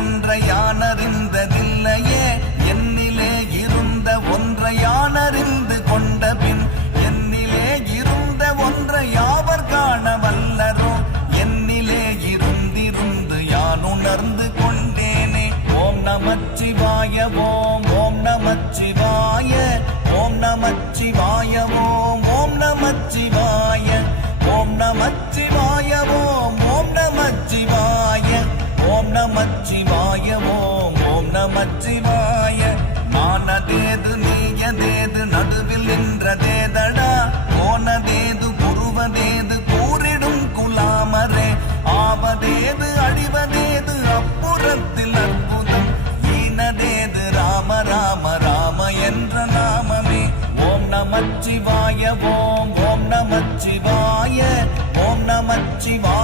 ஒன்றை யானறிந்ததில்லையே என்னிலே இருந்த ஒன்றை யானறிந்து கொண்ட பின் என்னிலே இருந்த ஒன்றை யாவர் காண வல்லரோ என்னிலே இருந்திருந்து யான் உணர்ந்து கொண்டேனே. ஓம் நமச்சிவாய ஓம் ஓம் நமச்சிவாய ஓம் நமச்சிவாய ஓம் ஓம் நமச்சிவாய ஓம் நமச்சிவாய ஓம் ஓம் நமச்சிவாய ஓம் நமச்சிவாய ஓம் ஓம் நமச்சிவாய. நானதேது நீயதேது நடுவில் நின்றதேதடா போனதேது புருவதேது கூறிடும் குலாமரே ஆவதேது அழிவதேது அப்புறத்தில் அற்புதம் ஈனதேது ராம ராம ராம என்ற நாமமே. ஓம் நமச்சிவாய ஓம் ஓம் நமச்சிவாய ஓம் நமச்சிவாய